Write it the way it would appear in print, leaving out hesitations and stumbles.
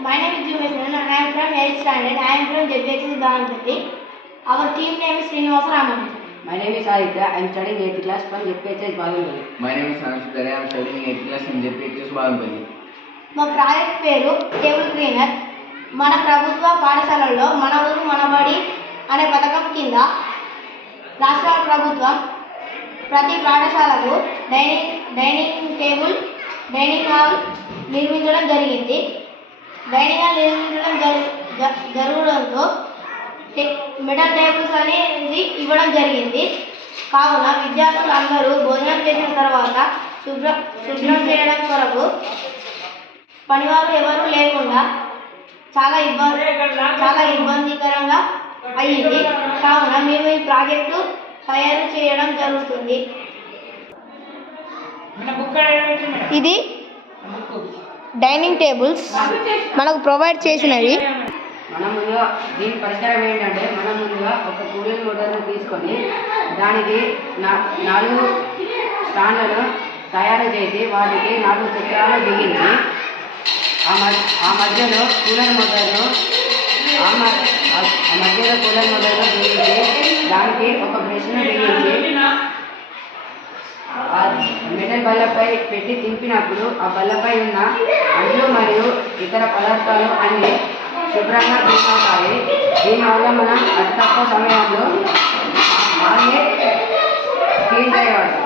My name is Jumeshnan and I am from 8th standard. I am from JPHS Bhavanpati. Our team name is Srinivasa Raman. My name is Aditya. I am studying 8th class from JPHS Bhavanpati. My name is Sanskrit. I am studying 8th class in JPHS Bhavanpati. మా project పేరు table cleaner. మన ప్రభుత్వ పాఠశాలల్లో మన ఊరు మనబడి అనే పథకం కింద రాష్ట్ర ప్రభుత్వం ప్రతి పాఠశాలకు డైనింగ్ హాల్ నిర్మించడం జరిగింది. డైనింగ్ హాల్ నిర్మించడం జరగడంతో మెటల్ టేబుల్స్ అనేది ఇవ్వడం జరిగింది. కావున విద్యార్థులందరూ భోజనం చేసిన తర్వాత శుభ్రం చేయడం కొరకు పనివారు ఎవరు లేకుండా చాలా ఇబ్బందికరంగా అయ్యింది. కావున మేము ఈ ప్రాజెక్టు తయారు చేయడం జరుగుతుంది. ఇది డైనింగ్ టేబుల్స్ మనకు ప్రొవైడ్ చేసినవి. మనం ముందుగా దీని పరిష్కారం ఏంటంటే మనం ముందుగా ఒక కూలింగ్ మోటార్ను తీసుకొని దానికి 4 స్టాండ్లను తయారు చేసి వాటికి 4 చక్రాలు బిగించి ఆ మధ్యలో కూలర్ మోటార్ను బిగించి దానికి ఒక బ్రష్ను బిగించి మెటల్ బల్లపై పెట్టి తింపినప్పుడు ఆ బల్లపై ఉన్న అంట్లు మరియు ఇతర పదార్థాలు అన్నీ శుభ్రంగా క్లీన్ అవుతాయి. దీనివల్ల మనం అతి తక్కువ సమయంలో క్లీన్ చేయవచ్చు.